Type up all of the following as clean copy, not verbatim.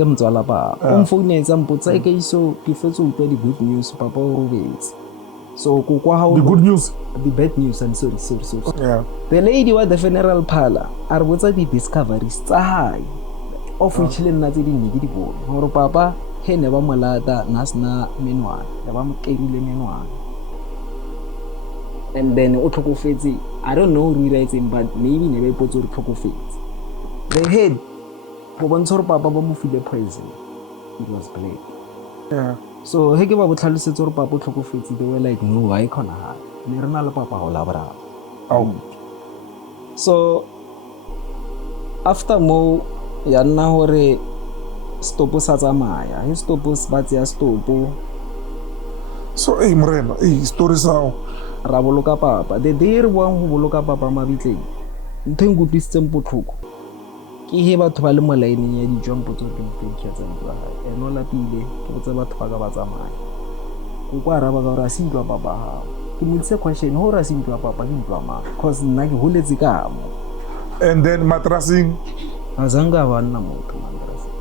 ke motswala ba o mfounetsa mpotsa ke iso ke fetse utlwa di good news papa o robetse. So ko kwa ha the good news, the bad news, I'm sorry. Yeah. The lady wa the funeral parlor a re botsa di discoveries tsa hae of which le nna tse di ne ke di bone gore papa he ne ba molata na sna menwana ya ba mo kerile menwana, and then o tlhokofetse. I don't know re iraetseng but maybe ne ba ipotsa gore tlhokofetse. They had go bontsha gore papa ba mo file poison, it was blood. yeah. So he ke ba botlhalosetse gore papa o tlhokofetse, they were like no ha e khona ha ne re na le papa go labra. So after mo ya nna gore stopo sa tsamaya he stopo ba tseya stopo. So Morena, story sao Ra boloka papa the day re boang go boloka papa mabitleng ntho e nkutlwisitseng botlhoko ke he batho ba le mo line ya dijompo tso di picture tsa ntwa ha eno lapile ke botse batho ba ka ba tsamaya go kwa raba ka gore a se ntwa papa ha ke motse question ho ra se ntwa papa ke ntwa ma cause nna ke holetse ka mo. and then matrasing azanga ba nna motho matrasing.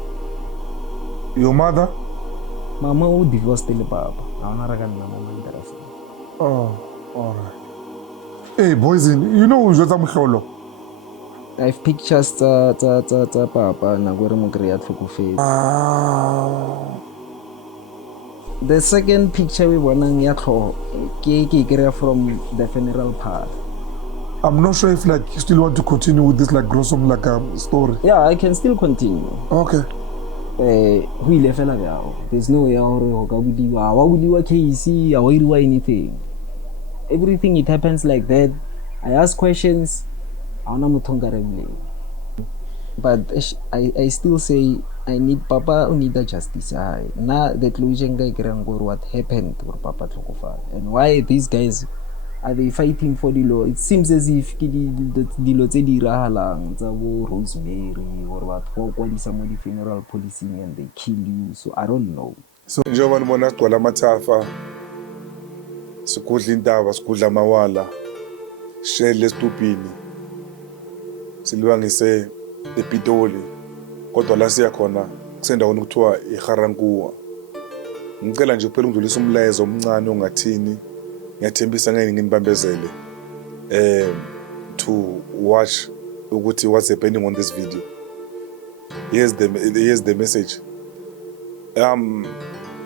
Your mother? Mama o divorced le papa a ona ra ka nna mo matrasing. Oh, all right. Hey boys, you know o jotsa mohlolo. I have pictures tsa papa na gore mo kry-a tlhokofetse. The second picture we bonang ya tlhogo ke kry-a from the funeral parlor. I'm not sure if like you still want to continue with this like gruesome like story. Yeah, I can still continue. Okay. Ho ile fela bjao. There's no way gore go ka buliwa wa buliwa case ya wa iriwa anything. Everything it happens like that. I ask questions. But I still say I need papa who need the justice. Now the conclusion guy what happened to papa tlhokofala and why these guys are they fighting for the law. It seems as if the law tse di rahalang tsa bo Rosemary or batho ba kwadisa mo di funeral policing and they kill you, so I don't know. So njengoba nibona sigcwala amathafa sikudla intaba sikudla amawala shele esitupini silibangise ePitoli kodwa la siya khona kusendaweni kuthiwa iGarankuwa. Ngicela nje kuphela ungidlulisa umlayezo omncane ongathini ngiyathembisa ngeke nginibambezele to watch ukuthi what's happening on this video. Here's the message.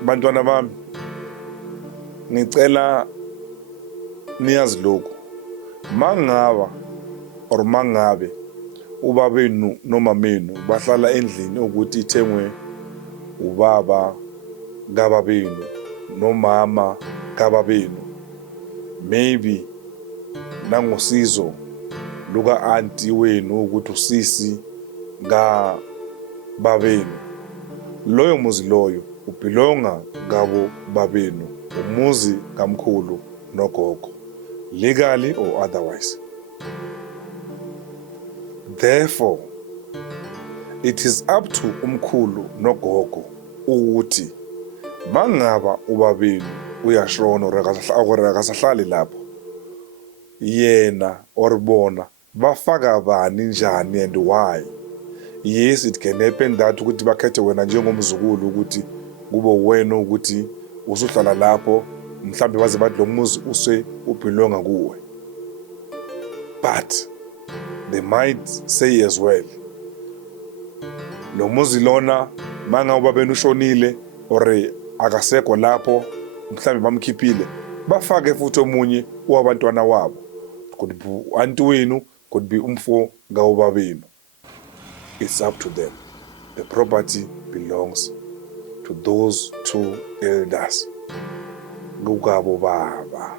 Bantwana bami ngicela niyazi lokho mangaba or mangabe ubabenu nomamenu bahlala endlini ukuthi ithengwe ubaba kababenu nomama kababenu, maybe nangosizo luka auntie wenu ukuthi usisi ka babenu, loyo muzi loyo ubelonga ngabo babenu, umuzi kamkhulu nogogo, legally or otherwise. Therefore, it is up to umkhulu nogogo ukuthi mangaba ubabenu uyashona akasahlali lapho yena or bona bafaka bani njani and why. Yes, it can happen that ukuthi bakhethe wena njengomzukulu ukuthi kube wena ukuthi usuhlala lapho mhlambe baze bathi lo muzi use ubelonga kuwe, but they might say as well lo muzi lona manga ubabenu ushonile or akasekho lapho mhlambe bamkhiphile bafake futhi omunye wabantwana wabo, could be auntie wenu, could be umfo kaubabenu. It's up to them. The property belongs to those two elders. Gugabo baba.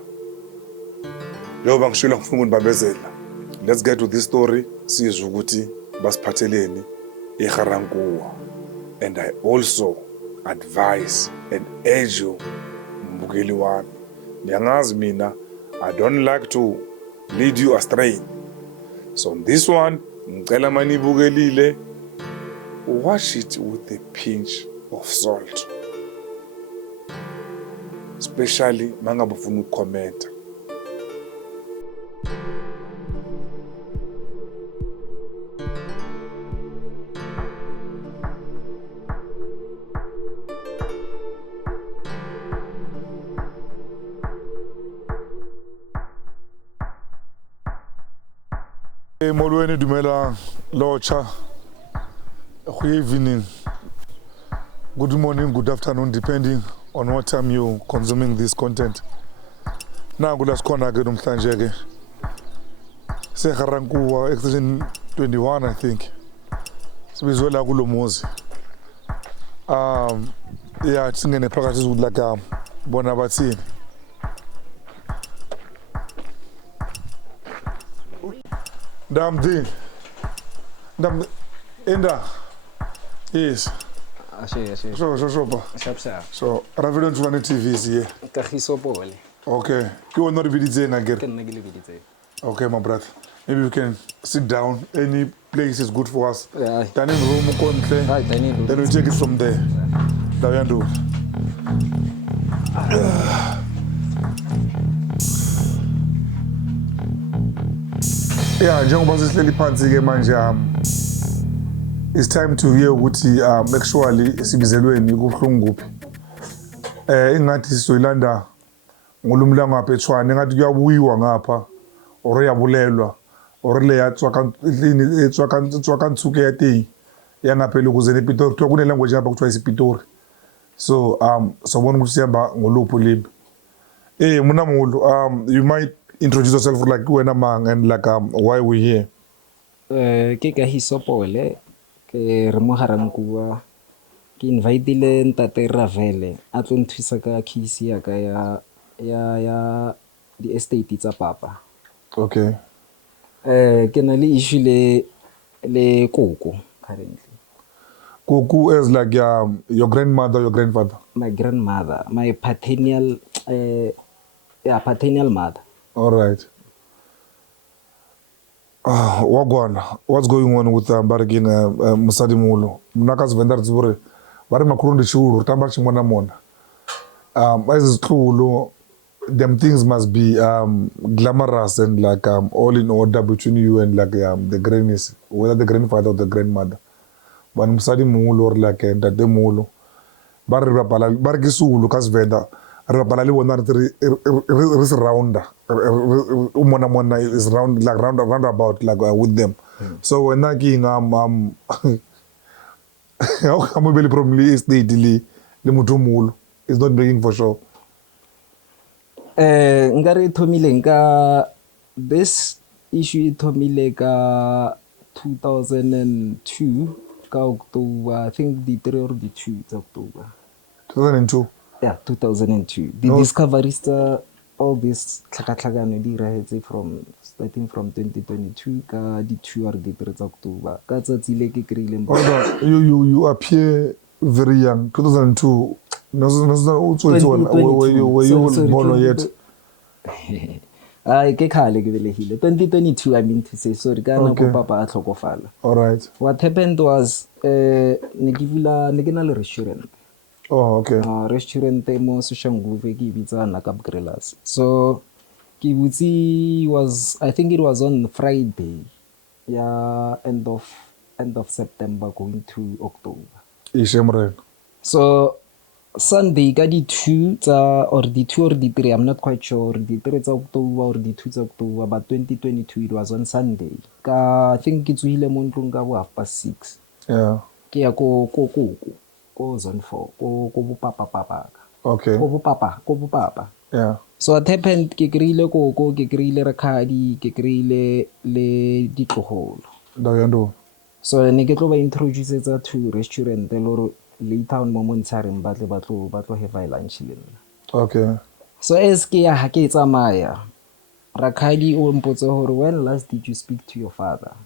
Njengoba ngishilo ngifuna unibambezela. Let's get to this story. Sizwe ukuthi basiphatheleni eGarankuwa. And I also advise and urge you mbukeli wami. Ngiyangazi mina I don't like to lead you astray. So on this one ngicela manibukelile watch it with a pinch of salt, especially mangabe ufuna ukucomment. Molweni dumelang locha. Good evening. Good morning, good afternoon, depending on what time you're consuming this content. Nangu lasikhona ke namhlanje ke. Seharankuwa extension 21 I think. Sibizwe la kulo muzi. Yeah, singene phakathi sizulaka bona bathini. Ndamdi. Enda. Yes. Ashe. Sure. Sharp. So, R.A Nthulane TV is here. Kagiso pole. Okay. You will not be the again. Ke nna ke le biditse. Okay, my brother. Maybe we can sit down. Any place is good for us. Yeah. Dining room, kontle. Right, dining room. Then we take it from there. Dayandu. Yeah, njengoba sihleli phansi ke manje it's time to hear ukuthi actually sibizelweni kubuhlungu kuphi. Ingathi sizoyilanda ngolumla ngapha eTshwane engathi kuyabuyiwa ngapha or yabulelwa or le yatswa ka ntsuke ya teng ya ngaphela ukuze nePitori kuthiwa kune language yapha kuthiwa isiPitori. So sobona ukuthi sihamba ngoluphi libe. Muna mulu, you might introduce yourself like wena mang and like why we here. Ke Kagiso pole ke re mo Garankuwa ke inviteile ntate Ravele a tlo nthusa ka case ya ka ya di estate tsa papa. Okay. Ke na le issue le koko currently. Kuku is like your grandmother, your grandfather. My grandmother, my paternal mother. All right. What's going on with Baragin Musadi Mulu? Munakas vendor zure. Bari makurundi shuru tamba chimona mona. As true, them things must be glamorous and like all in order between you and like the grannies, whether the grandfather or the grandmother. But Musadi Mulu or like that the Mulu. Bari rapala bargisulu kas veda. Rapala li wona is rounder. Umona is round like roundabout like with them. So when I king how come we probably is the mutumulu is not making for sure. Ngari thomile nka this issue thomile ka 2002 ka October, I think the 3 or the 2 October. 2002. Yeah, 2002. The discoveries, all this tlhakatlhakano di rahetse from starting from 2022 ka di 2 or the 3 October. Ka tsatsi le ke krile. You appear very young. 2002. Were you born yet? Ke khale ke belegile. 2022 I mean to say sorry ka na ko papa a tlhokofala. All right. What happened was ne ke na le restaurant. Oh, okay. Restaurant mo Soshanguve ke bitsa Nakap Grillers. So ke butsi was, I think it was on Friday. Yeah, end of September going to October. Ishemren. So Sunday ka di 2 or the 2 or the 3, I'm not quite sure, the 3 October or the 2 October, but 2022 it was on Sunday. I think it's tsuhile mo ntlong ka bo 6:30. Yeah. Ke ya ko zone 4 ko bo papa. Okay. Ko bo papa. Yeah. So what happened, ke kreile koko, ke kreile Rakhadi, ke kreile le ditlogolo. Dayandu. So ne ke tlo ba introduce to restaurant le later on mo montshareng ba tlo have lunch le nna. Okay. So as ke ya ha ke tsamaya, Rakhadi o mpotse hore when last did you speak to your father?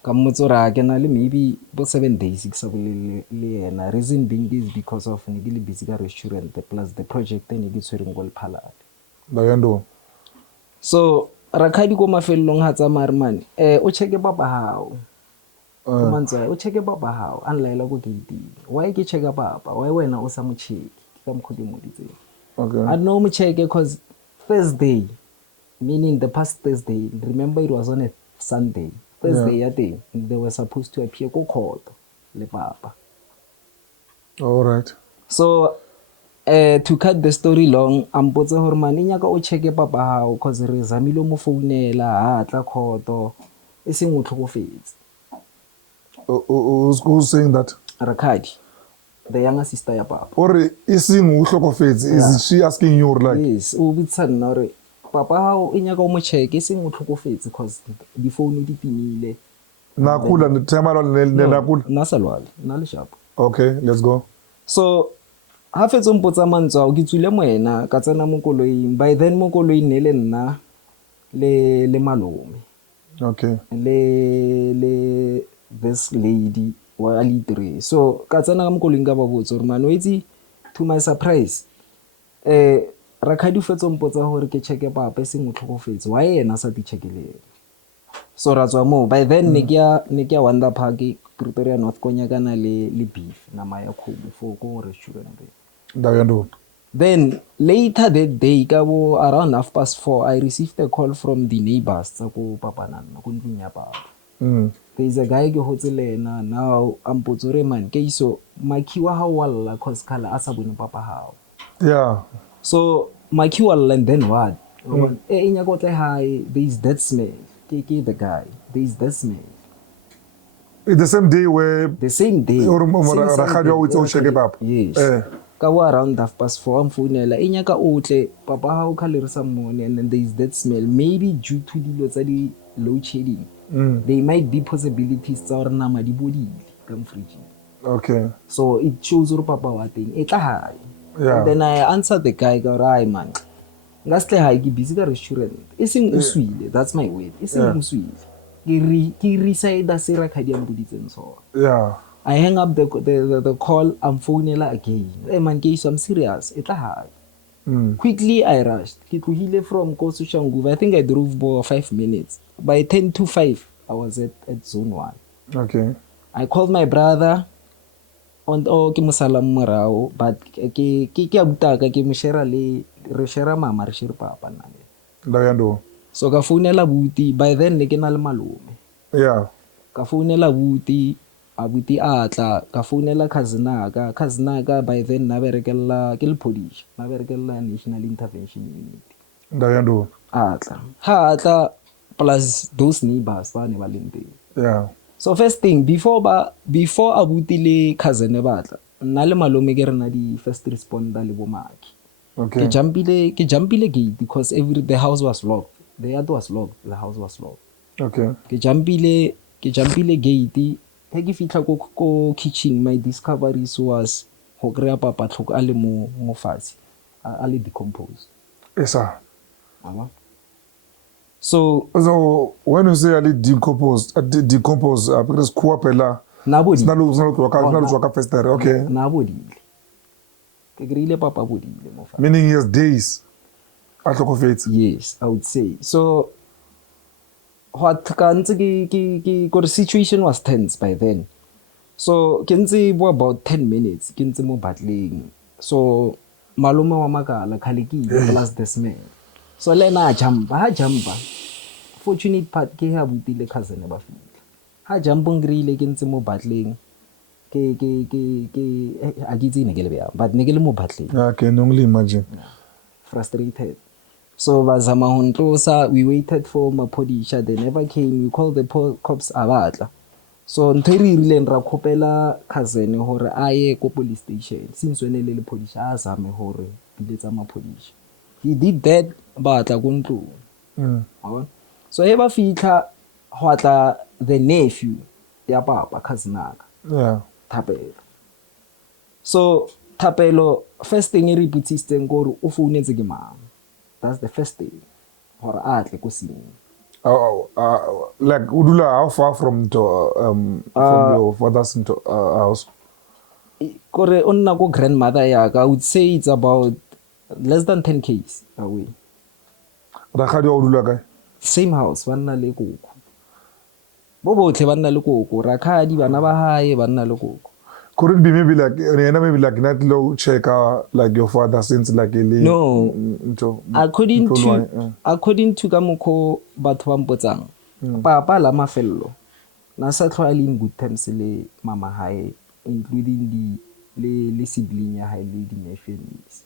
Ka motsora ke na le maybe bo 7 days ke sa bolele le yena. Reason being is because of ne ke le busy ka restaurant plus the project ne ke tshwereng go Lephalale. Dayandu. So Rakhadi ko mafelong ha tsamaya man o cheke papa hao. Mantswa o cheke papa hao anlaela go gate. Why ke cheka papa? Why wena o sa mo cheke? Ka mkhodi mo ditse. Okay. I know mo cheke cause Thursday, meaning the past Thursday, remember it was on a Sunday. Thursday yeah. Day, they were supposed to appear ko court le papa. All right. So To cut the story long, ampotse gore man e nyaka o checke papa hao cause re zamile mo founela ha tla khoto e seng o tlhokofetse. Who's saying that? Rakadi, the younger sister ya papa. Or is she asking you like? Yes, o bitsa nna gore papa hao e nyaka o mo checke e seng o tlhokofetse cause di phone di timile. Nakula Nna sa lwala, nna le sharp. Okay, let's go. So ha fetso mpotsa mantswa ke tswile moena ka tsena mo koloing. By then mo koloing ne le nna le malome. Okay. Le this lady wa litre. So ka tsena ka mo koloing ka ba botsa gore man o itse to my surprise Rakadi fetso mpotsa gore ke checke papa seng o tlhokofetse wa yena sa di checkeleng. So ra tswa mo by then ne ke ya Wonder Park Pretoria North konyakana le beef nama ya khubu for go restaurant there. Then later that day around 4:30 I received a call from the neighbors tsa ko papanana ko ntlong ya papa. There is a guy ke hotse le ena now ampotse re man ke iso makhi wa hao walla cause khala a sa bone papa hao. Yeah. So makhi walla and then what? E nya go tle high there is that smell. Ke the guy. There is that smell. The same day where the same day yes ka wa around 4:30 am phonela e nyaka otle papa ha o khalerisa mone and then there is that smell maybe due to dilo tsa di load shedding. There might be possibilities tsa gore nama di bodile ka fridge. Okay, so it shows gore papa wa teng e tla hae. yeah. And then I answered the guy go right man nga stle hae ke busy ka restaurant e seng o swile that's my word e seng o swile ke reside se Rakadi ambuditseng so. Yeah. I hang up the call, I'm phoning again. Hey man, I'm serious. It's hard. Quickly I rushed. Ke tlohile from Kosu Shanguve. I think I drove for 5 minutes. By 10:05, I was at zone 1. Okay. I called my brother on ke mosalam morao but ke abutaka ke mo share le re share mama re share papa nale. So ka founela buti by then ne ke na le malome. Yeah. Ka founela buti abuti atla ka founela cousin aka by then na berekella ke le police na berekella National Intervention Unit. Atla plus those neighbors ba ne ba lente. Yeah. So first thing before abuti le cousin batla nna le malome ke rena di first responder le bomaki. Okay. Ke jumpile gate because the house was locked. The yard was locked, the house was locked. Okay. Ke jumpile gate he ke fitla ko kitchen my discoveries was ho kry papa tlhoko a le mo fatshe a le decompose. Yes sir. So when you say ali decompose because kwa pela nabodi ka first there. Okay. Nabodi ke grile papa bodile mo fatshe Meaning yes days a tlhokofetse. Yes, I would say so. What the situation was tense by then. So kenze bo about 10 minutes kenze mo battling. So malume wa makala khaleki plus the smell. So lena jumpa. Fortunate part ke ha butile cousin ba fitla. Ha jumpa ngrile kenze mo battling. Ke a gitse ne ke le bea but ne ke le mo battling. I can only imagine. Frustrated. So bazama ho ntlosa, we waited for maphodisha, they never came. We called the cops abatla. So ntho e rileng ra khopela cousin hore a ye ko police station since when le phodisha a zame hore biletsa maphodisha. He did that batla ko ntlong. So he ba fitla hwatla the nephew ya papa cousin aka. Yeah. Thapelo. So Thapelo first thing e re botsitseng gore o founetse ke mama. That's the first thing. Hore atle ko sing. Like Udula, how far from your father's house? Kore onna ko grandmother ya I would say it's about less than 10 km away. Rakadi wa Udula kae? Same house, banna le koko. Bo botle banna le koko, Rakadi bana ba hae banna le koko. Couldn't be maybe like not low check like your father since like no according to ka mokho batho ba mpotsang papa la mafello na sa tlhoa le in good terms le mama hae including le sibling ya hae le di-nephew and niece.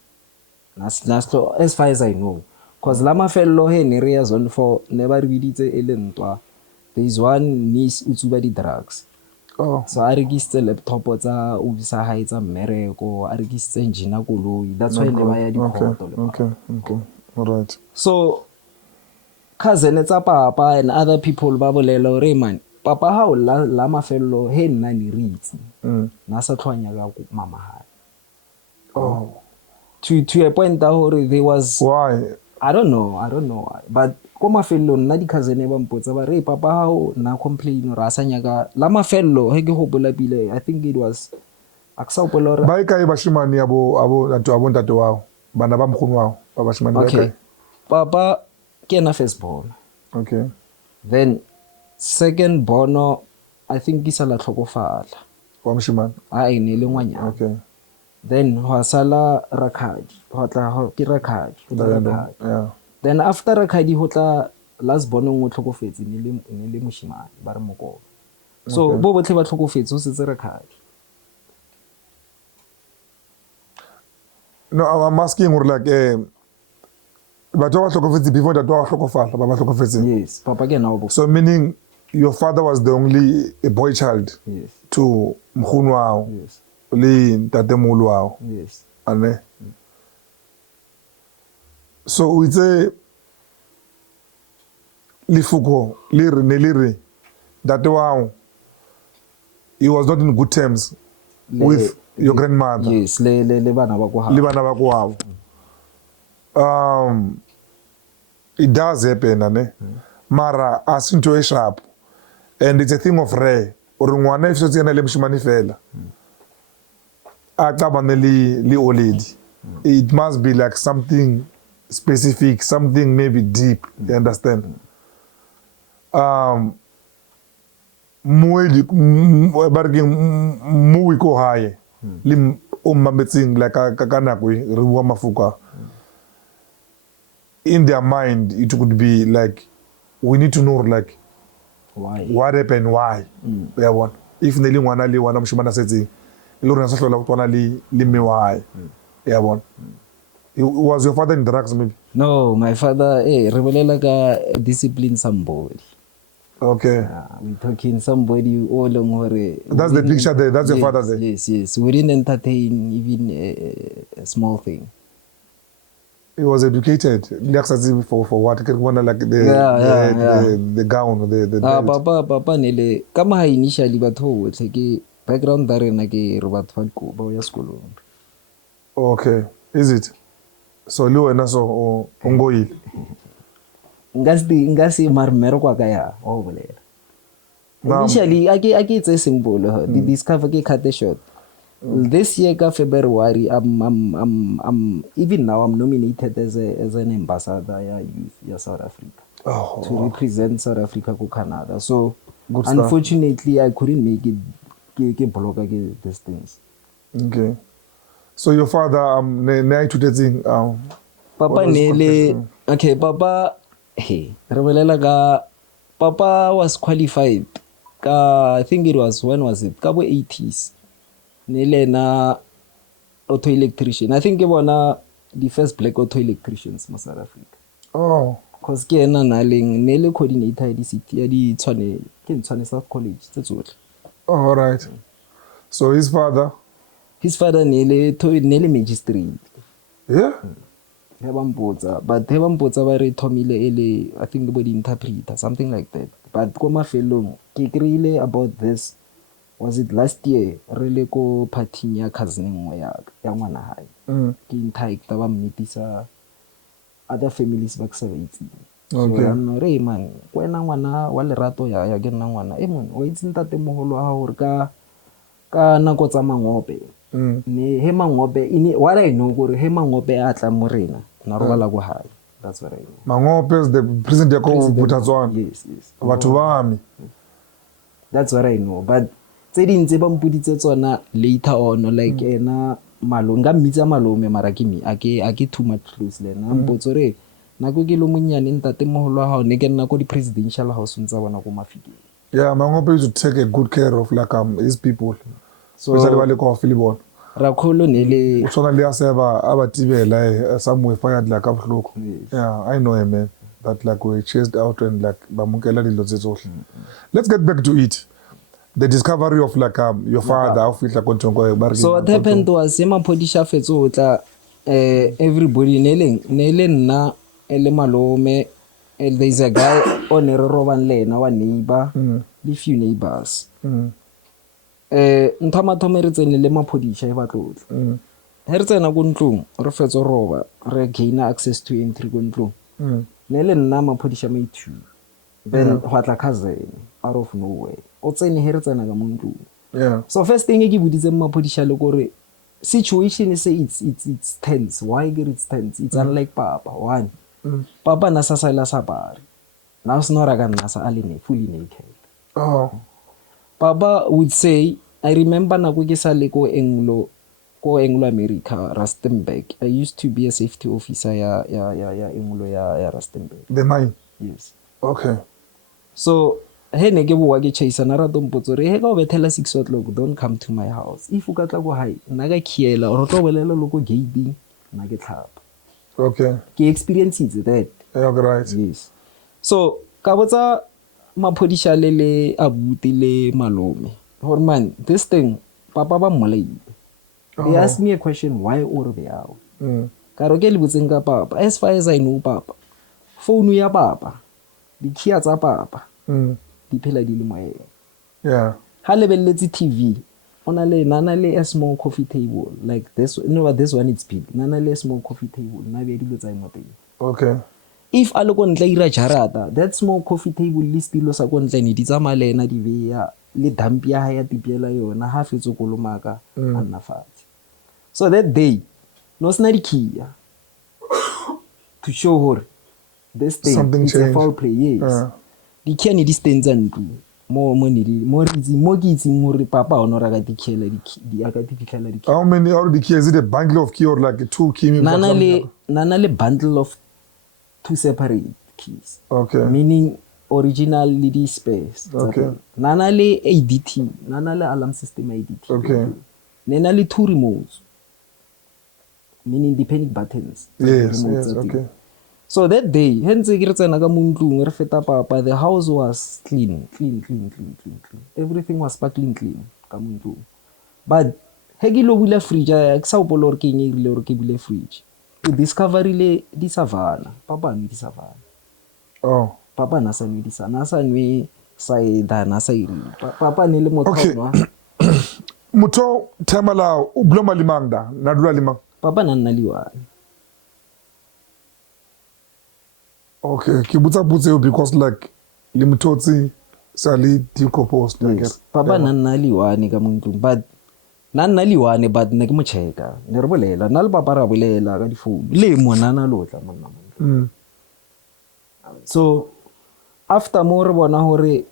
As far as I know, because la mafello he ne re ya zone 4 ne ba re biditse e le ntwa. There is one niece o tsuba di-drugs. Oh. So a rekisitse laptop tsa sa hae tsa mmereko, a rekisitse engine a koloi. That's why ne ba ya dikhoto le Okay. All right. So cousin tsa papa and other people ba bolela hore man papa ha o la mafello he nna ne re itse na sa tlhwanya ka mama hae. Oh. To a point that hore there was Why? I don't know why, but ko mafello nna di cousin ba mpotsa ba re papa ha o na complain ra sa nyaka la mafello he ke go bolapile. I think it was aksa opolora Ba ikae bashimane abo ntate wao bana ba mkhunu wao ba bashimane ba ikae. Papa ke na first born. Okay. Then second born I think isa la tlhokofala Wa mshimane. a ene le ngwanyana. Okay. Then ho sala rakhadi ho tla ho ke rakhadi. Yeah. Then after rakhadi ho tla last born o tlhokofetse ne le moshimane ba re moko. So bo botle ba tlhokofetse o setse rakhadi. No, I'm asking like but wa tlhokofetse before that wa tlhokofala ba tlhokofetse. Yes, papa ke na o. So meaning your father was the only a boy child. Yes. To mkhunu wao. Yes. Le ntatemolo wao. Yes. Ane. So we say lifuko liri that wao he was not in good terms with your grandmother. Yes, le bana ba kwa. Le bana ba kwa. It does happen ane. Mara asinto e sharp and it's a thing of rare. Or ngwana if so tsena le mshimane fela. Li old. It must be like something specific, something maybe deep. You understand? Mui ko haye. Lim umambetsing like kakanakwe rewa mafuka. In their mind, it could be like we need to know like why, what happened, why. Yeah, one. If neli wana mshimana setting. Was your father in drugs maybe? No, my father revelela ka discipline somebody. Okay. We're talking somebody all along hore. That's the picture there. That's your father there. Yes. We didn't entertain even a small thing. He was educated. For what? Like the gown, the Papa nele kama initially batho ke background da rena ke re batho ba ya sekolong. Okay. Is it? So le wena so ongoile. Ngasi marmero kwa kaya o bolela. Initially ake it's simple. The discover ke cut the short. This year ka February I'm even now I'm nominated as an ambassador ya youth ya South Africa. To represent South Africa ko Canada. So good unfortunately stuff. I couldn't make it ke block these things. Okay. So your father Papa nele okay papa hey revelela ka papa was qualified ka I think it was when was it ka bo 80s nele na auto electrician. I think ke bona the first black auto electricians in South Africa. Oh, cause ke ena naleng nele coordinator ya di city ya di tshwane ke tshwane South College tse tsohle. All right. So his father nele magistrate. Yeah. But Hebampotsa ba re thomile ele I think about the interpreter something like that. But ko mafelong ke krile about this was it last year really ko party ya cousin ngwe ya ngwana hae. Ke interact ba mmitisa other families ba ksa ba itse. Okay. So no re man kwena ngwana wa lerato ya ke nna ngwana mon o itse ntate moholo a hore ka nako tsa mangope. Ne he mangope ini what I know gore he mangope a tla morena na robala go hae. That's what I know. Mangope is the president ko Butatswana. Yes. Batho ba mi. That's what I know. But tse dintse ba mpuditse tsona later on like ena malonga mmitsa malome mara ke mi ake too much close le na mpotso re nako ke lo monyane ntate moholo wa hao ne ke nna ko di presidential house ntsa bona ko Mafikeng. Yeah, Mangope used to take a good care of like his people. So especially wale ko Philibon. ra kholo nele o tshwana le a seba a ba tibela somewhere fired like a bohloko. Yeah, I know him, man. That like we chased out and like bamukela dilo tse tsohle. Let's get back to it. The discovery of like your father how fihla ko ntong ba re so what happened was maphodisha fetso o tla everybody nele nna ele malome, and there's a guy on a roban lena wa neighbor le few neighbors nthama thome re tsene le maphodisha e batlotla he re tsena ko ntlong re fetso roba re gain access to entry ko ntlong nele nna maphodisha me two then hwatla cousin out of nowhere o tsene he re tsena ka mo ntlong. Yeah. So first thing ke buditse maphodisha le gore situation is it's tense. Why get it's tense? It's unlike Papa. One, Papa nasa sala sabari. Now it's not again nasa aline fully naked. Oh. Papa would say, I remember na ko ke sale ko Anglo America Rustenburg. I used to be a safety officer ya Anglo ya Rustenburg. The mine. Yes. Okay. So he ne ke boa ke chase na ra dompotso re he ka o bethela 6 o'clock don't come to my house if o ka tla go hae nna ka khiela o tlo bolela lo go gating nna ke tlhapa. Okay. Ke experience that. Yeah, right. Yes. So ka botsa maphodisha le abuti le malome gore man this thing papa ba mmolaile. They asked me a question why or be out. Ka re ke le botseng ka papa as far as I know papa phone ya papa di khia tsa papa di phela di le moeng. Yeah. Ha lebelletse TV ona le nana le a small coffee table like this, you know what, this one it's big, nana le a small coffee table na be dilo tsa mo teng. Okay. If a le go ntla ira jarata that small coffee table le stilo sa go ntla ne di tsamalena di beya le dampi ya ya tipela yona ha fetso kolomaka anna fatshe. So that day no sna di khia to show her this thing Something it's changed. a foul play. Yes. Di khia ni di stenza ntlo mo ke itseng gore papa o no raka di khela di aka di khela di. How many already key? Is it a bundle of key or like two key? Nana le bundle of two separate keys. Okay. Meaning original lady space. Okay. Nana le ADT, nana le alarm system ADT. Okay. Nana le two remotes. Meaning the panic buttons. Yes, okay. So that day, hence ke re tsena ka montlong re feta papa, the house was clean. Everything was sparkling clean ka montlong. But he ke lo bula fridge ke sa opolo re ke nyerile re ke bule fridge. To discovery le di savana, papa nwe di savana. Oh. Papa nasa nwe di savana, nasa nwe saida nasa iri. Papa ne le motho. Moto temala o bloma limangda na dula limang. Papa na nna liwane. Okay, ke butsa because like limtotsi sali decomposed like. Yes. Papa na nna liwane ka montlong but na nna liwane but ne ke mo checka ne re bolela nna le papa ra bolela ka di phone le monana lotla monna. So after mo re bona hore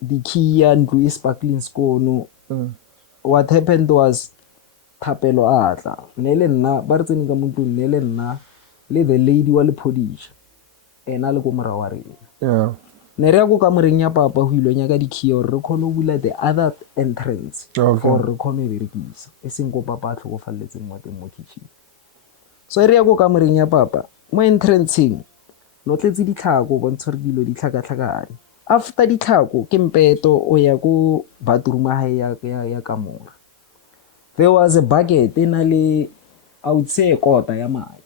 di key ya ntlo e sparkling skono what happened was thapelo atla ne le nna ba re tsene ka montlong ne le nna le the lady wa le phodisha ena le go mora wa rena. Yeah. Ne re ya go ka moreng ya papa ho ilo nya ka di key re khone bula the other entrance for re khone berekisa e seng go papa a tlhogofalletseng mo teng mo kitchen. So re ya go ka moreng ya papa mo entranceng no tletse ditlhako bontsho re dilo di tlhakatlhakane. After ditlhako ke mpeto o ya go bathroom ya kamora. There was a bucket ena le I would say kota ya madi.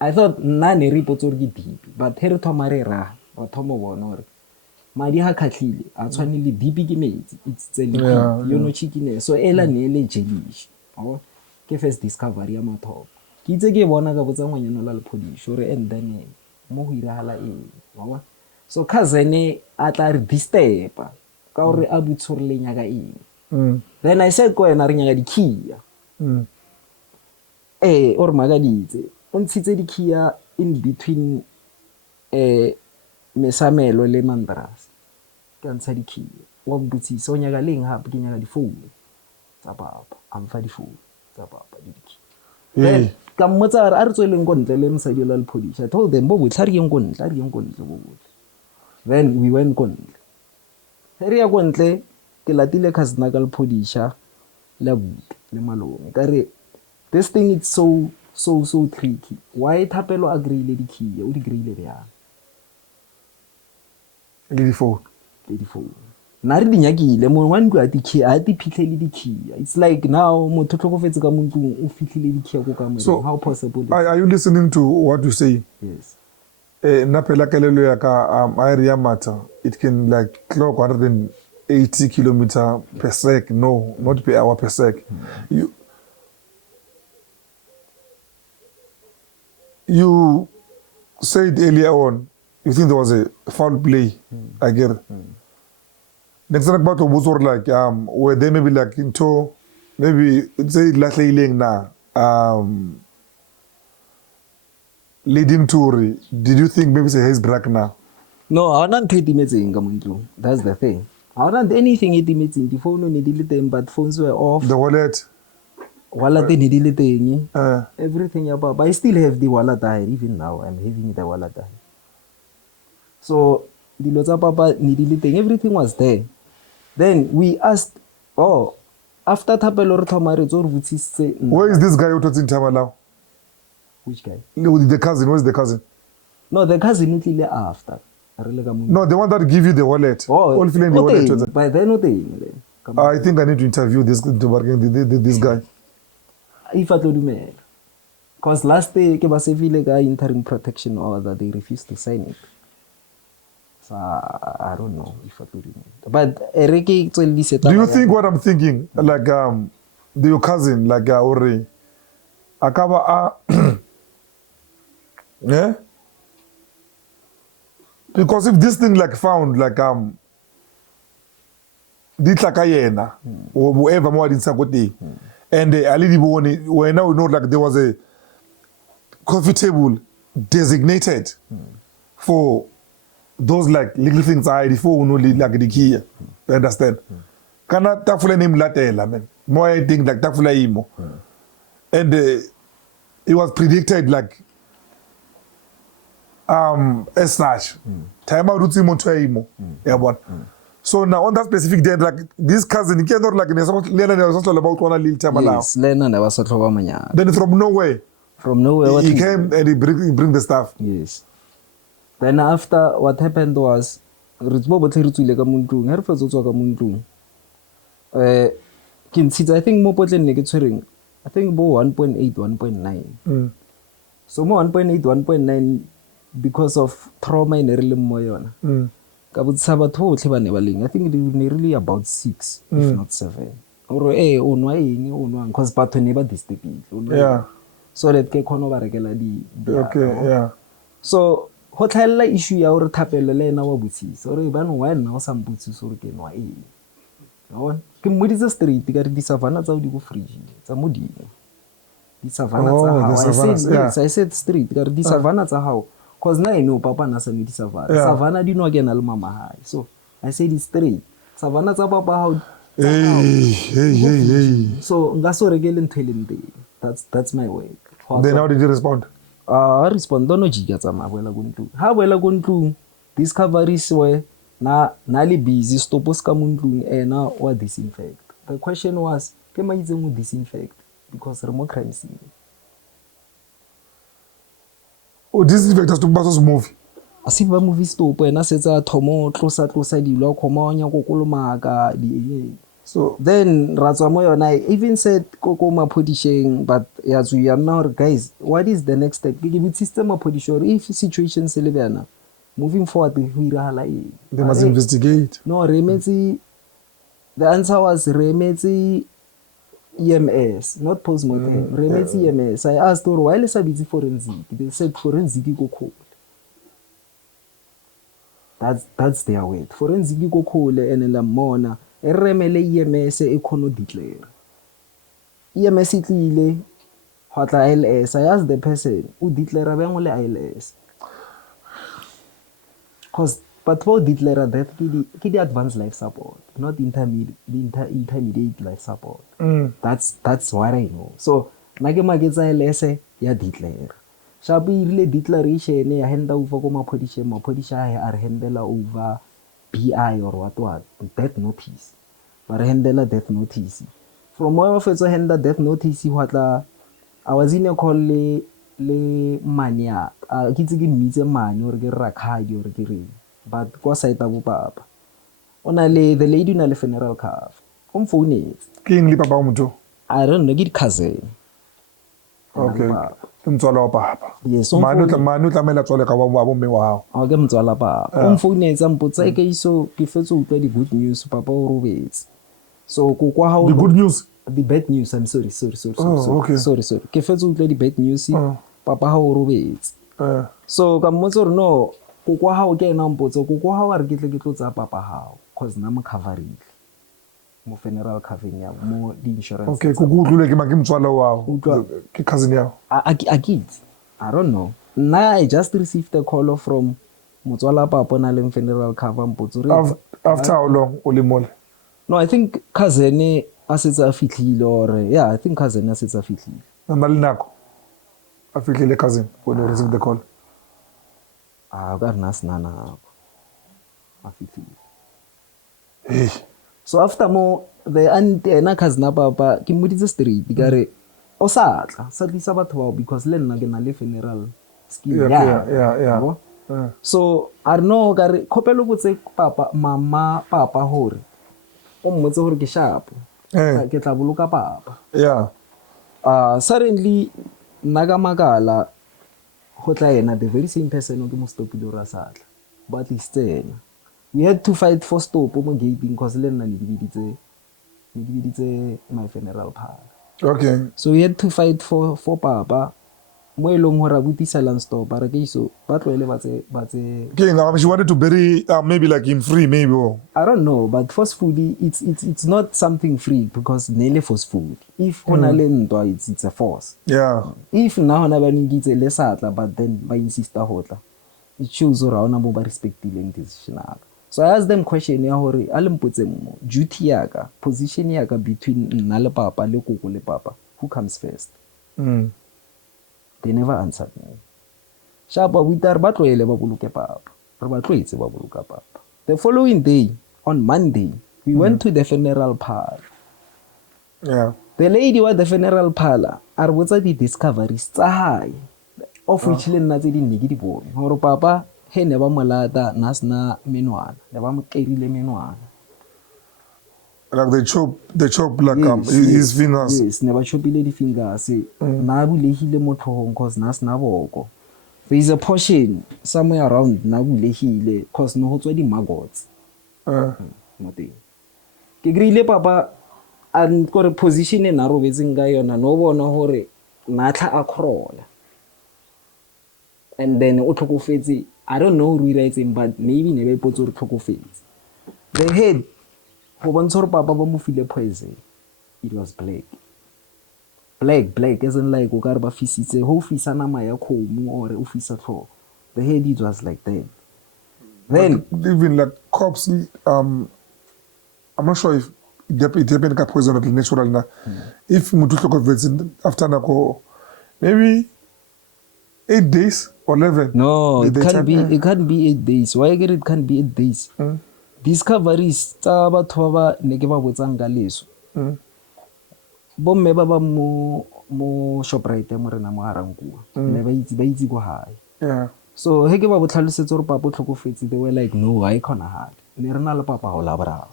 I thought nna ne re ipotse gore ke dipi but he re thoma re ra ba thoma bona gore madi ha khatlhile a tshwane le dipi ke metsi it's liquid you know chicken so ela ne le jellish ke first discovery ya mathopo ke itse ke bona ka botsa ngwanyana la le phodisho re and then mo go irahala wa so cousin a tla re disturb ka gore a butso re le nyaka then I said go ena re nyaka dikhia or magaditse o ntshitse dikhia in between mesamelo le mandras ka ntsha dikhia wa mbutsisa o nyaka leng hape ke nyaka di phone tsa papa amfa di phone tsa papa di dikhia then ka mmotsa a re tsweleng go ntle le msadi la le phodisha I told them bo botlha re yeng go ntle bo botlha then we went go ntle re ya go ntle ke latile cousin ka le phodisha le malome kare this thing it's so tricky. Why Thapelo agree le di-key o di kry-ile bjang le di-phone le di-phone nna re di nyakile mongwe wa ntlo a di phitlhele di-key. It's like now motho tlhokofetse ka mo ntlong o fitlhile di-key ko kamereng. So how possible are you listening to what you say? yes Nna phela kelelo ya ka area matter, it can like clock 180 kilometer per sec. No, not per hour, per sec. You said earlier on you think there was a foul play. I get it. Next time about to like were they maybe like into maybe say lahlehileng na leading to did you think maybe say his break now? no ha ona ntho e timetseng ka mo ntlong. That's the thing. Ha ona anything e timetseng. Di-phone ne di le teng but phones were off. The wallet ne di le teng. Everything ya but I still have the wallet there even now. I'm having the wallet there. So dilo tsa papa ne di le teng. Everything was there. Then we asked after Thapelo re thoma re tso re botsisitse. Where is this guy who talks in Tamala? Which guy? The cousin. Where's the cousin? No, the cousin is really after. No, the one that give you the wallet. All feeling the wallet. By then, I think I need to interview this guy. If I told you, because last day, ke ba sevile ka interim protection order, they refused to sign it. So I don't know if I told you. But Ereke do you think what I'm thinking? Like your cousin, like Ore, Akaba, yeah. Because if this thing like found like ditlakayena or whoever more in Sakoti and we now know like there was a coffee table designated for those like little things I phone only like the key. You understand? Kana tafula name latela man. More thing like tafula imo. And it was predicted like as such. Time out to imo. So now on that specific day, like this cousin, he cannot like about one little time allow. Yes, Lena never saw manya. Then from nowhere. From nowhere, he came and he bring the stuff. Yes. Then after what happened was, I think more important I think more 1.8, 1.9. So more 1.8, 1.9 because of trauma in early moyona. I think they really about 6, if not 7. Or because Pato never disturbed. Yeah. So that ke khona ba rekela di. Okay, yeah. So ho tlhaela issue ya hore Thapelo le ena wa botsisa hore ba no wa nna o sa mbotsisa hore ke nwa eng. No ke mmoditse straight ka re di savannah tsa di go fridge tsa modimo. Di savannah tsa hao. I said straight ka re di savannah tsa hao cause na eno papa na sa di savannah. Savannah di no ke na le mama hai. So I said it straight. Savannah tsa papa hao. Hey. So nga so rekele nthelente. That's my way. Then how did you respond? I respond no jika tsa mabwela go ntlu. Ha bwela go ntlu discoveries were na le busy stopos ka mo ntlung ena wa disinfect. The question was ke ma itse mo disinfect because re mo crime scene. Oh, disinfect has to pass movie. Asiba movie stop ena setsa thomo tlosa dilo khoma nya go kolomaka di. So then Ratswa Moyona I even said Koko Mapodisheng, but as we are now, guys, what is the next step? Give it system of Podishore if situation Silviana. Moving forward, they must investigate. No, Remezi, the answer was Remezi EMS, not postmortem. Remezi EMS. I asked her, why is it forensic? They said forensic go cold. That's their word. Forensic go cold and la mona. Remele EMS e kono declare. EMS itlile hotla ILS. I asked the person who declare abengole ILS. Cause but for declare that ki di advanced life support, not intermediate life support. That's what I know. So nake magetsa ILS ya declare. Shabi ile declaration ya hand over ko maphodisha ya are handela over BI or what death notice. But handle death notice from where I first hand the death notice what I was in a call le mania ke itse ke mmitse mane or ke rakhadi or ke reng but kwa side a bo papa ona le the lady na le funeral cover o mfounetse ke eng le papa wa motho I don't know ke cousin okay ke motswala wa papa yes mane o tlamela tswale ka wa bo mme wa hao a ke motswala papa o mfounetse a mpotsa ke iso ke fetse o utlwa di good news papa o robetse so ko kwa ha the good news the bad news I'm sorry okay. sorry ke fetse o utlwa di bad news papa ha o robetse so ka mmotsa re no ko kwa ha o ke ena mpotsa ko kwa ha wa re ke tle ke tlotsa papa hao cause na mo covering mo funeral covering ya mo di insurance okay ko utlwile ke motswala wa ke cousin yao I don't know na I just received a call from motswala papa na le funeral cover mpotsa re after how long o le mole no I think cousin a setsa fitlhile or yeah I think cousin a setsa fitlhile na le nako a fitlhile cousin when you received the call ka rena senana a fitlhile hey so after mo the auntie ena cousin a papa ke mmoditse straight ka re o sa tlisa batho bao because le nna ke na le funeral scheme yeah. So I know ka re khopelo botse papa mama papa hore o mmotse hore ke sharp ke tla boloka papa yeah suddenly naga magala go tla ena the very same person o ke mo stopile ra satla but it's then we had to fight for stop mo gating because le nna ne dibiditse my funeral parlor okay so we had to fight for papa mo elong hore butisa land stop ara ke iso ba tloele batse okay now she wanted to bury maybe like him free maybe I don't know but forcefully it's not something free because nearly forceful if hona le ntwa it's a force yeah if na hona ba ngitse le satla but then ba insista hotla it shows hore hona mo ba respectileng decision aka so I asked them question ya hore a le mpotse mo duty yaka position yaka between nna le papa le koko le papa who comes first they never answered me shapa witar ba tloele ba boloke papa re ba tloetse ba boloka papa the following day on Monday we went to the funeral parlor yeah the lady wa the funeral parlor a re botsa di discoveries tsa hae of which le nna tse di nne ke di bone hore papa he ne ba molata na sna menwana le ba mo kerile menwana like they chop like his fingers yes ne ba chopile di fingers na bulehile mo tlhogong cause na sna boko there is a portion somewhere around na bulehile cause no go tswa di maggots mo teng ke grile papa and gore position e na robetseng ka yona no bona hore natlha a krola and then o tlhokofetse I don't know who writing but maybe ne ba ipotsa re tlhokofetse the head go bontsha gore papa ba mo file poison it was black as in like o ka re ba fisitse ho fisa nama ya khomo or o fisa tlhogo the head it was like that then even like cops I'm not sure if it happened ka poison or natural na if motho tlhokofetse after nako maybe 8 days or 11 no it can't be 8 days why it can't be 8 days discoveries tsa batho ba ne ke ba botsang ka leso bomme ba ba mo Shoprite mo rena mo Garankuwa ne ba itse go hae yeah so he ke ba botlhalosetse gore papa tlhokofetse they were like no I can't hide ne rena le papa go la brao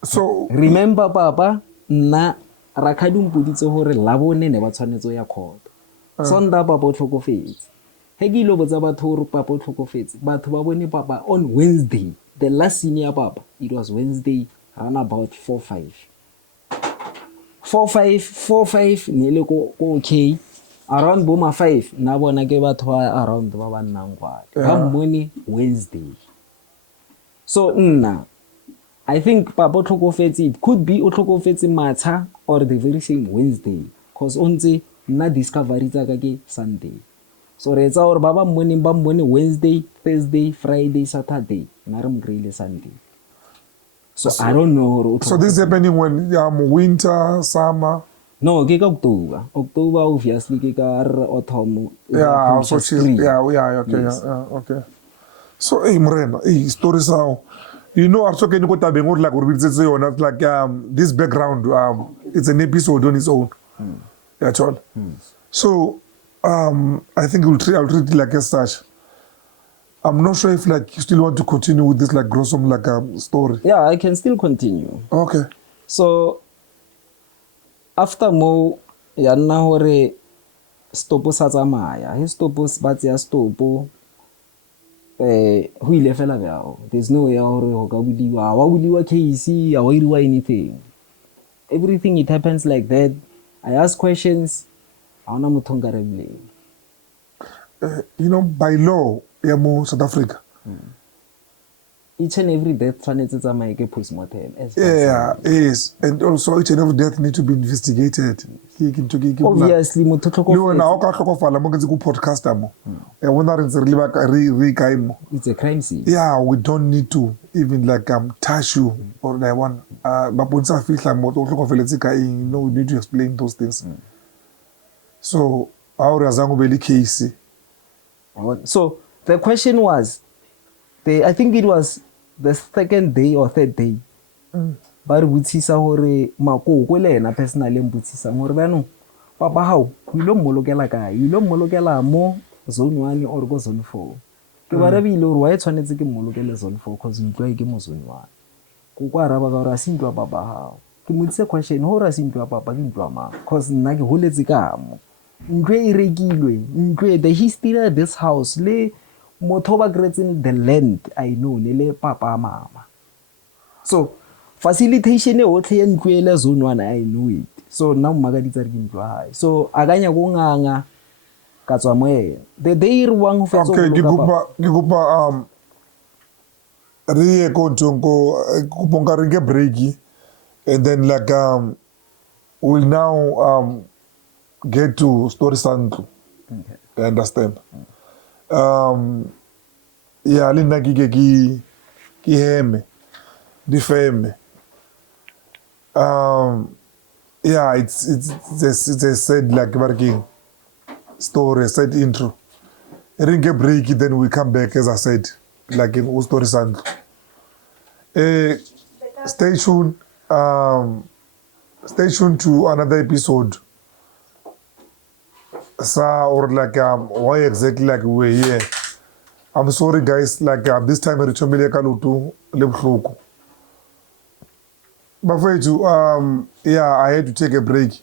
so remember papa na rakhadi mpoditse hore la bone ne ba tshwanetse ya court sonda papa o tlhokofetse he ke ile botsa batho hore papa o tlhokofetse batho ba bone papa on Wednesday the last senior papa it was Wednesday around about 4-5 nearly go okay around boma 5 na bona ke batho ba around ba ba nnang kwa ba mmone Wednesday so nna I think papa tlhokofetse it could be o tlhokofetse matsha or the very same Wednesday cause ontse nna discovery tsa ka ke Sunday so re etsa gore ba mmone Wednesday Thursday Friday Saturday na re mgrele Sunday so I don't know so this is happening when winter summer no ke ka October obviously ke ka autumn okay so hey Morena story sao You know, also can you go to Bengur like this background, it's an episode on its own. That's all. So I think I'll treat it like as such. I'm not sure if like you still want to continue with this like gruesome like story. Yeah, I can still continue. Okay. So after mo ya nna hore stopo sa tsamaya, he stopo ba tseya stopo ho ile fela bjao. There's no way hore ho ka buliwa, wa buliwa case, ya wa iriwa anything. Everything it happens like that. I ask questions, ha ona motho nka re boleng. You know, by law, ya mo South Africa. Each and every death tshwanetse tsamaye ke postmortem. Yeah, yes. And also each and every death need to be investigated. Obviously, motho tlhokofetse. Podcaster mo. It's a crime scene. Yeah, we don't need to even like touch you or like one. But once I feel like you know, we need to explain those things. So our Zango case. So the question was, I think it was the second day or third day. Ba re botsisa hore makoko le ena personally mbotsisa hore bano papa hao o ile mmolokela kae, o ile mmolokela mo zone 1 or go zone 4. Ke ba rabile hore wa e tshwanetse ke mmolokele zone 4 cause ntwa ke mo zone 1. Ko kwa raba ka hore asintwa papa hao. Ke motsise question hore asintwa papa ke ntwa mang cause nna ke holetse ka mo. Ntwe e rekilwe, ntwe the history of this house le motho ba greetseng the land I know le papa mama. So facilitation e otlhe ya ntlo ele zone 1 I know it. So nna mmaga ditsa re ke ntlo hae. So akanya go nganga ka tswa moe. The day re wang ho fetsa okay, ke kopa re ye ko ntongo kopa nka re ke break and then like we'll now get to story santu. Okay. I understand. Yeah, le nna ke heme di feme. Yeah, it's a sad like working story, sad intro. Ring a break, then we come back as I said, like in story sound. Stay tuned. Stay tuned to another episode. Or like why exactly like we're here. I'm sorry guys, like this time I reached Kalutu Lebruku. But for you, yeah, I had to take a break.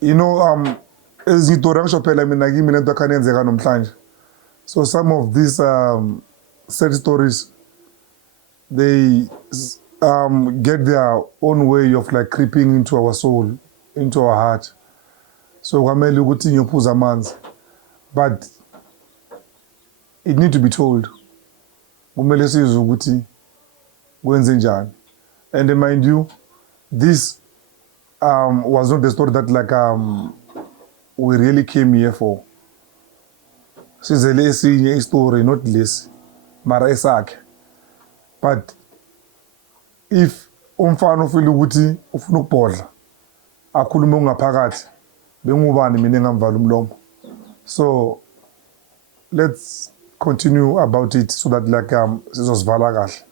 You know, as you told so some of these sad stories, they get their own way of like creeping into our soul, into our heart. So but it need to be told. And mind you, this was not the story that like we really came here for. She's a story, not less. Mara but if umfana ufila ukuthi ufuna ukubhodla akhulume ungaphakathi bengubani mina engamvala umlomo. So let's continue about it so that like sizosivala kahle.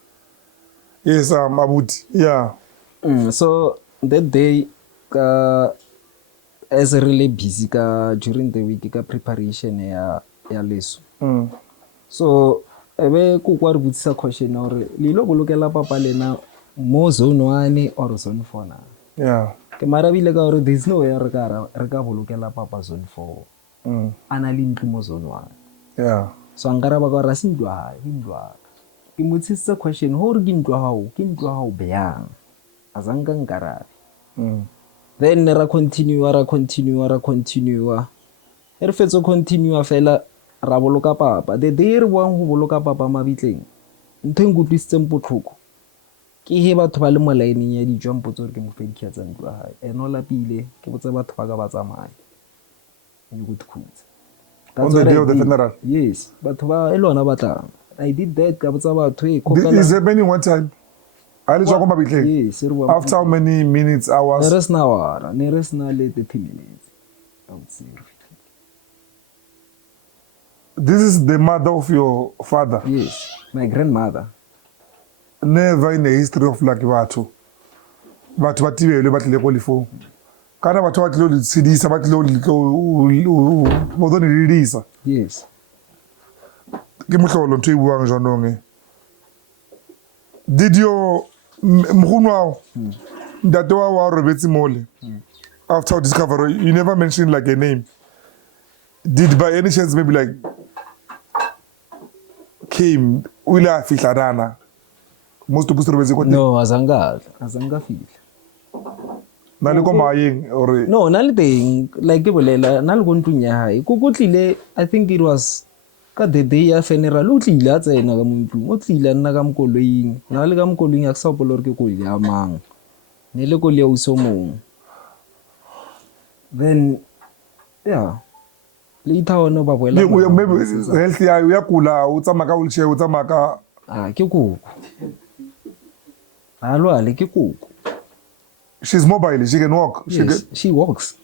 Yes, Abuti, yeah. So that day as really busy during the week ka preparation ya leso. So ebe ku kwa re botsisa question hore le lo bolokela papa lena mo zone 1 or zone 4 na. Yeah. Ke marabile ka hore there's no way re ka bolokela papa zone 4. Ana le ntlo mo zone 1. Yeah. So nkaraba ka ra sindwa ha indwa. Ke motsisa question hore ke ntwa hao beyang azanga nkarabe. Then ra continue re fetso continue fela ra boloka papa. The day re bang ho boloka papa mabitleng ntho ngutlisitseng botlhoko ke he batho ba le mo line ya dijo mpotso re ke mo fedikia tsa ntwa hae eno lapile ke botse batho ba ka ba tsamaya you good khutsa on the day of the funeral. Yes, batho ba elona batlang. I did that ka botsa batho is happening one time. Yes, after how many minutes, hours? There is no hour. There is no late 30 minutes. I would say. This is the mother of your father? Yes, my grandmother. never in the history of like batho ba tibelwe ba tlile go lefong kana batho ba tlile go tshedisa ba tlile go do ni didisa. Yes. Ke mohlolo ntho e buang jwanong did yo mogolo wa ntate wa robetse mole after discovery you never mentioned like a name, did by any chance maybe like came o ile a fihla dana most of us robetse ko No, azanga feel. na le ko maeng or No, na le teng like ke bolela na le go ntlong ya hae go tlile. I think it was ka the day ya funeral o tlile a tsena ka montlong o tlile nna ka mokoloing na le ka mokoloing a sa bolore ke go ya mang ne le go le o so mong. Then yeah later on ba boela maybe health ya kula o tsamaya ka wheelchair o tsamaya ka ke koko a lwale ke koko. she's mobile, she can walk. Yes, she walks.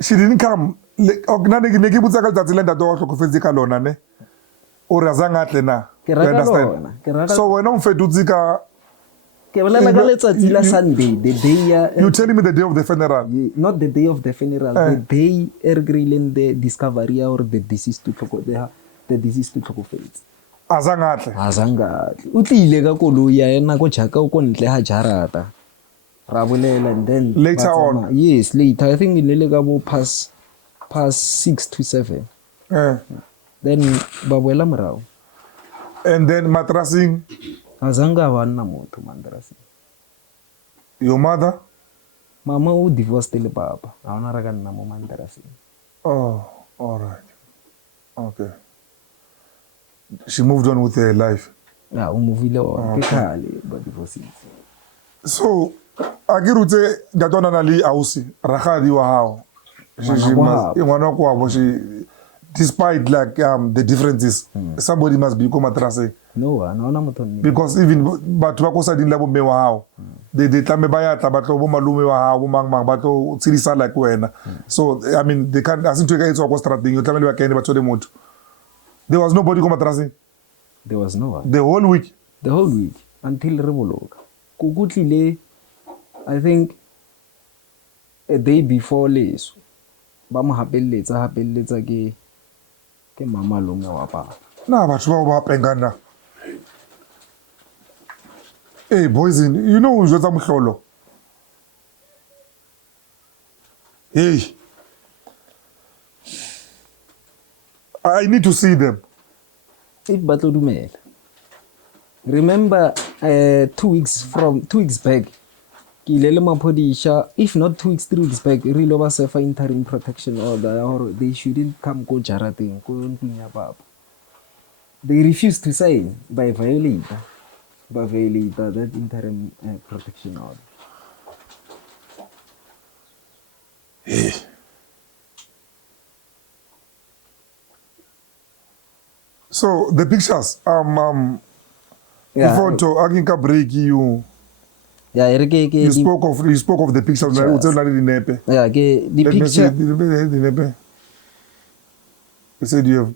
She didn't come ne ke botsa ka letsatsi le ntate wa tlhokofetse ka lona ne o re azanga atle na. Ke rata lona. So wena o mfetotse ka ke bolela ka letsatsi la Sunday, the day you telling me the day of the funeral? Not the day of the funeral, the day ergrileng the discovery or the deceased to tlhokofetse. Azanga atle o tlile ka koloi ya ena go jaka o ko ntle ha jarata ra bolela and then later on. Yes, later I think ile ka bo past 6 to 7 then ba boela morao and then matrasing azanga ba nna motho matrasing. Your mother? Mama o divorced le papa a ona ra ka nna mo matrasing. Oh, all right, okay. She moved on with her life. Yeah, o movile on ke khale ba divorce. So akirutse datona na le ausi ragadi wa hao ngwana kwa bo she despite like the differences somebody must be ko matrasing. No ana motho because even batho ba ko sa dinla bo mme wa hao they tame ba ya tla ba tlo bo malume wa hao bo mang ba tlo tshedisa like wena. So I mean they can't asinto ka etswa ko strateng yo tlamele ba kene ba tsole motho. There was nobody come matrasing. There was no one. The whole week until Revoloka. Kukutlile, I think a day before leso. Ba mo hapeletsa ke mama lume wa pa. Na batho ba pengana. Hey boys, you know who's jotsa mohlolo? Hey, I need to see them. If batlo dumela. Remember 2 weeks back ke ile le maphodisha, if not 2 weeks 3 weeks back re lo ba sefa interim protection order or they shouldn't come go jarateng ko ntlong ya papa. They refused to sign by violator that interim protection order. Hey. So the pictures, before to aginka break you. Yeah, you spoke of the pictures. Yeah, the picture. You said you have.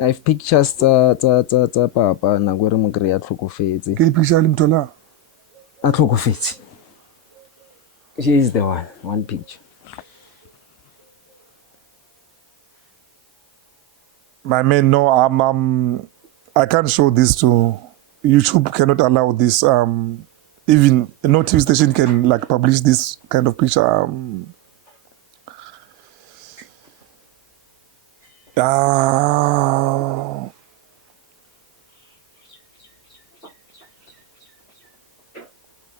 I have pictures tsa papa na go re mo kry a tlhokofetse. Ke picture le mthola. A tlhokofetse. She is the one picture. My man, no, I can't show this to YouTube. Cannot allow this. Even no TV station can like publish this kind of picture.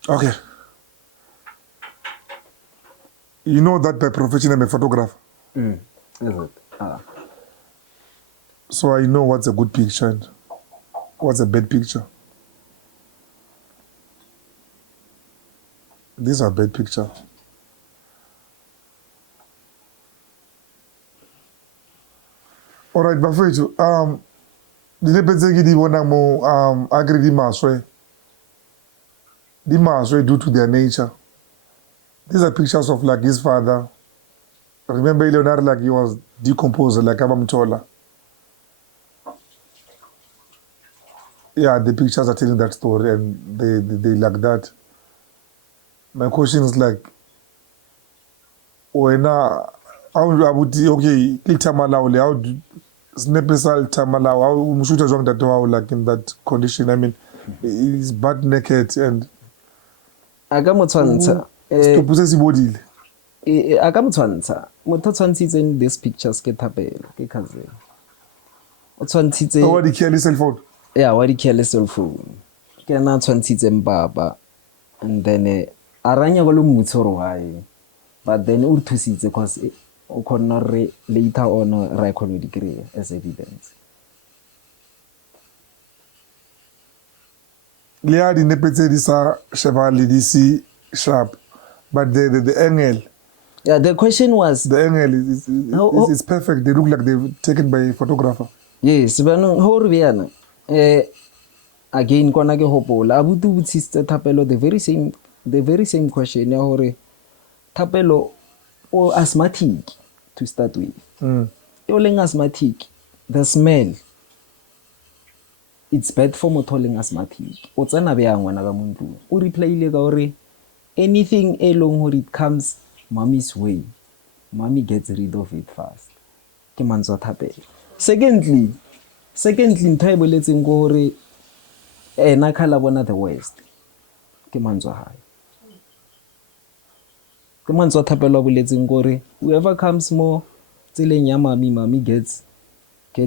Okay. You know that by profession I'm a photographer. Is it? So I know what's a good picture and what's a bad picture. These are bad picture. All right, bafethu, dile petse ke di bona mo agri di maswe due to their nature. These are pictures of like his father. Remember Leonardo, like he was decomposed like abamthola. yeah, the pictures are telling that story, and they like that. My question is like, when I would okay, how do snapesal tamalaw, how shoot as that wow, like in that condition. I mean, he's butt naked and a ka mo tshwantsha stop se body. a ka mo tshwantsha motho tshwantshitseng this pictures ke Thapelo ke cousin o tshwantshitse What the careless cell phone? yeah wa di careless cell phone ke na tshwantshitseng baba and then a ranya go le motse gore why but then o thusitse because o khona re later on ra khona di kry as evidence Yeah, the nepetse di sa chevali di si sharp, but the angle. yeah the question was The angle is perfect. They look like they've taken by a photographer. yes banong ho re bjana again kona ke hopola abuti botsitse Thapelo the very same question ya hore Thapelo o asthmatic to start with o leng asthmatic the smell it's bad for motho leng asthmatic o tsena bjang wena ka montlong o replyile ka hore anything along hore it comes mommy's way mommy gets rid of it fast ke mantswe Thapelo secondly ntho e boletseng go hore ena khala bona the west ke mantswe hae ke mantswe Thapelo boletseng go hore whoever comes more tseleng ya mommy gets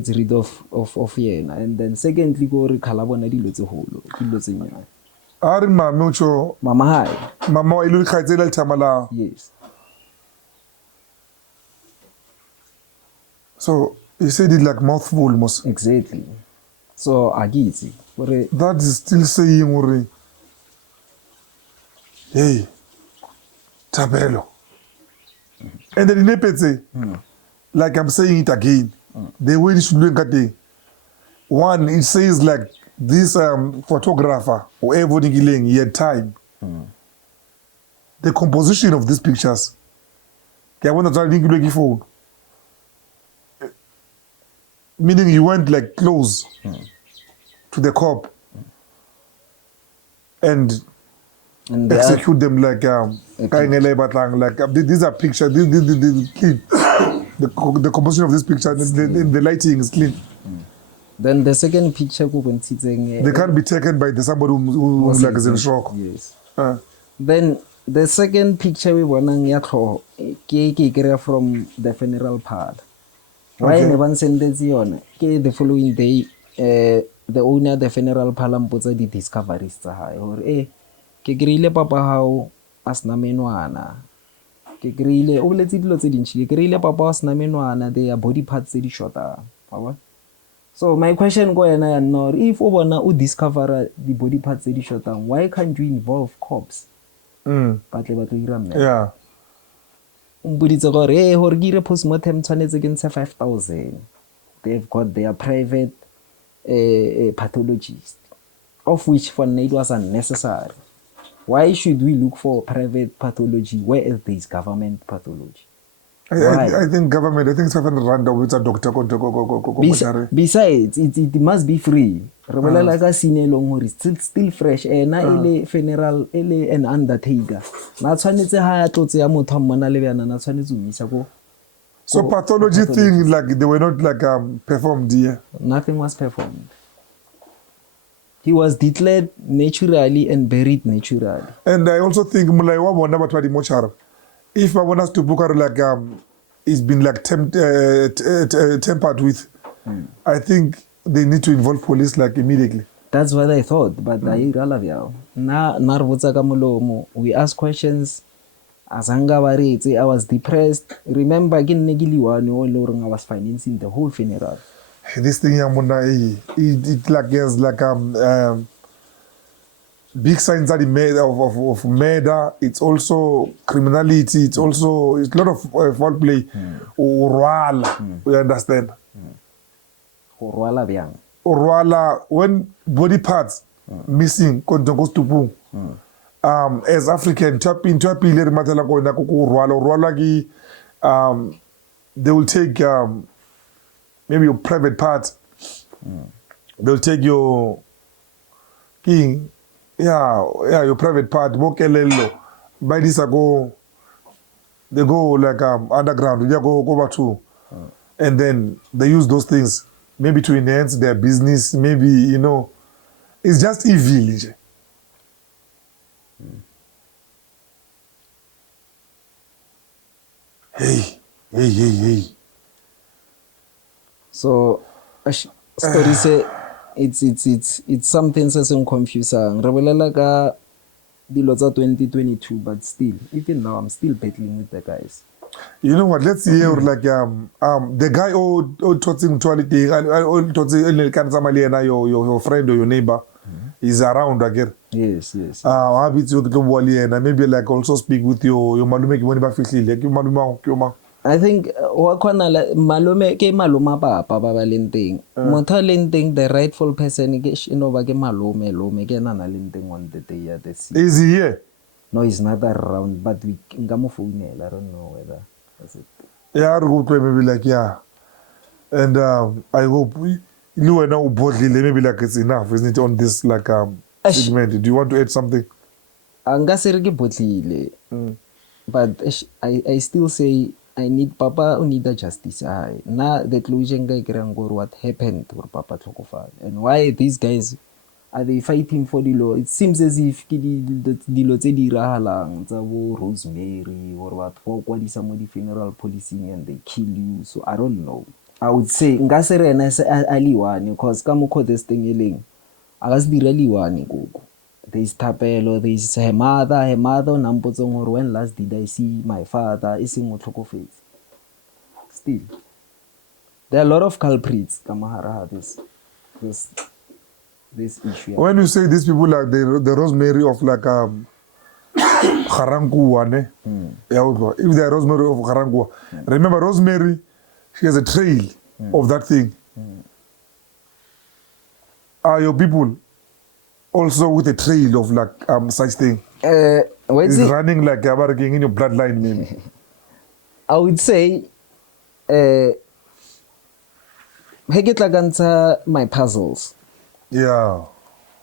rid of yena and then secondly go hore khala bona dilo tse holo dilo tse nyane Ari mama ucho mama hae mama ilu khaitsela tamala. yes So you said it like mouthful almost. exactly so agitsi gore That is still saying uri, hey, Thapelo. And then nepetse, like I'm saying it again, the way it should look at it. One, it says like this photographer, whoever he had time. The composition of these pictures. I want to try to phone. Meaning you went like close to the cop and execute them like these are pictures. This clean. The composition of this picture, the lighting is clean. then the second picture go bontshitseng They can't be taken by somebody who like is in shock. yes then the second picture we bonang ya tlhogo ke kry from the funeral parlor why ne ban sendetse yone ke the following day the owner the funeral parlor mpotsa di discoveries tsa hae hore ke kry-ile papa hao a sena menwana ke kry-ile o boletse dilo tse dintšhi ke kry-ile papa a sena menwana their body parts tse di shortang wa so my question go yena ya nna gore if o bona o discovera di body parts tse di shortang why can't you involve cops batle ira mme Yeah. mpoditse gore gore ke ire postmortem tshwanetse ke ntshe 5,000 they've got their private pathologist of which for nna it was unnecessary why should we look for private pathology where there is government pathology I think government, I think it's run down with a doctor. Besides, it must be free. Re bolela ka scene long hore still fresh na ile funeral ile an undertaker na tshwanetse ha ya tlotse ya motho mmona le bana na tshwanetse umisa go so pathology thing like they were not like performed here. Nothing was performed. He was declared naturally and buried naturally. And I also think mulai wa bona batho ba di mochara if I want us to book her like it's been like tempered with I think they need to involve police like immediately. That's what I thought, but I irrelevant. Na re botsa ka molomo, we ask questions. Azanga baretse, I was depressed. Remember again negili one I was financing the whole funeral. This thing it like has like big signs that made of murder. It's also criminality. It's also a lot of foul play. We understand. Orwala, when body parts missing, as African, they will take maybe your private part. They'll take your king yeah your private part bo kelelo ba disa go they go like underground they go batho and then they use those things maybe to enhance their business, maybe, you know, it's just evil nje. Hey. So story say it's something se seng confusing re bolela ka dilo tsa 2022 but still even now I'm still battling with the guys. You know what, let's hear like the guy who taught him quality your friend or your neighbor is around again. Yes. Maybe like also speak with your malume when ba fihlile ke malume I think wa khona malume ke maluma papa ba ba leng teng motho leng teng the rightful person ke no ba ke malume ke nana leng teng on the day ya the scene. is he here? No, he's not around but we nka mo founela I don't know whether that's it. Yeah, maybe like yeah. And I hope you and now bodily maybe like it's enough, isn't it, on this like segment? Do you want to add something? Anga se re ke botlile but I still say I need papa o need a justice na the conclusion guy kry what happened to papa tlhokofala and why these guys are they fighting for the law. It seems as if ke dilo tse di iragalang tsa bo Rosemary or batho go kwadisa mo di funeral policing and they kill you, so I don't know. I would say nka se re ena a liwane because ka mokgwa this thing e leng a ka se dira liwane koko. There is Tapelo, there is her mother o nampotseng gore when last did I see my father e seng mo tlhokofetse. Still there are a lot of culprits ka mahara this issue. When you say these people like the Rosemary of like Garankuwa, if they are Rosemary of Garankuwa, remember Rosemary, she has a trail of that thing. Are your people also with a trail of like such thing? It's running like in your bloodline maybe. I would say my puzzles. Yeah.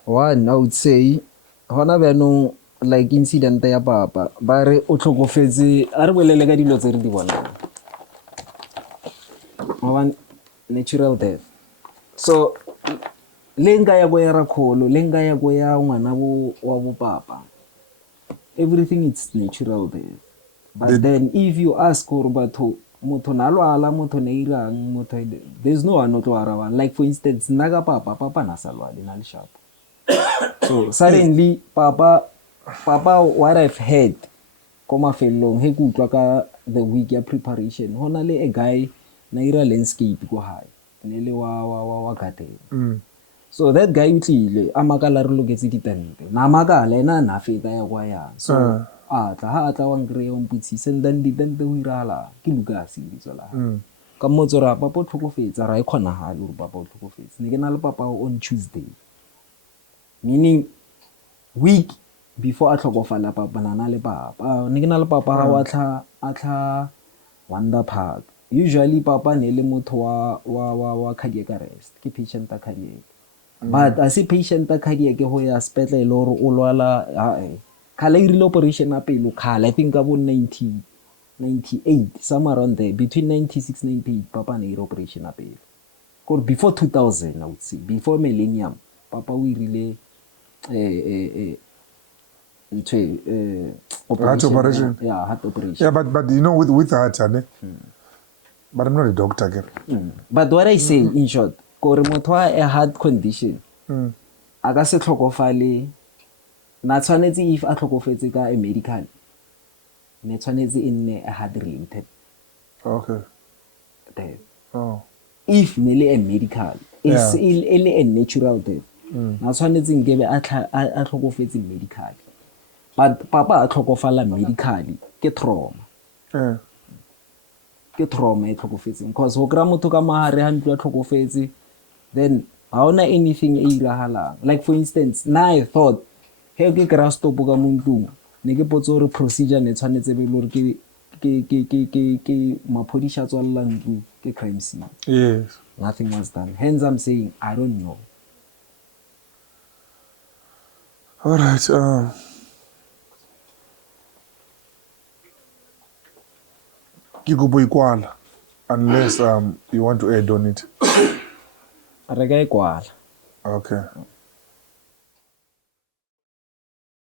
One, I would say hona byanong like incident ya papa ba re o tlhokofetse a re bolele ka dilo tse re di bonang. One, natural death. So lenga ya go ya rakholo lenga ya go ya ngwana wa bo papa, everything it's natural death. But then if you ask gore batho motho na lwala motho ne irang motho there's no one to araban. Like for instance naga papa na salwale na le sharp. So suddenly papa what I've heard koma felong he ku utlwa ka the week ya preparation hona le a guy na ira landscape go high ne le wa garden. So that guy utlile a makala re loketse ditente na makala ena na feta ya kwa ya so atla wa ngre on putsise and then ditente ho irala ke Lucas di tsela ka motsora papa o tlhokofetsa ra e khona ha le papa o tlhokofetsa ne ke na le papa on Tuesday, meaning week before a tlhokofala papa na le papa ne ke na le papa ha wa tla Wonder Park. Usually papa ne le motho wa cardiac arrest ke patient a cardiac. But a se patient a cardiac ho ya sepetlele hore o lwala khala irile operation a pelo khala I think about 1998 somewhere around there between 96 98 papa ne ire operation a pelo. Because before 2000 I would say before millennium papa o irile operation. Yeah, heart operation. Yeah, but you know with heart, but I'm not a doctor again. But what I say in short, gore motho a heart condition, a ka se tlhokofale na tshwanetse if a tlhokofetse ka a medical, ne tshwanetse e nne a heart related. Okay. Death. Oh. If nele a medical, is a natural death. Na tshwanetse nkebe a tlhokofetse medical. But papa a tlhokofala medically ke trauma. Ke trauma e tlhokofetseng because ho kra motho ka mahare ha ntlo a tlhokofetse then ha ona anything e iragalang. Like for instance na I thought he ke kra stop ka montlung ne ke potso re procedure ne tshwanetse be le re ke maphodisha tswalla ntlo ke crime scene. Yes. Nothing was done. Hence I'm saying I don't know. All right. Ke kopo ikwala unless you want to add on it. Re ka e kwala. Okay.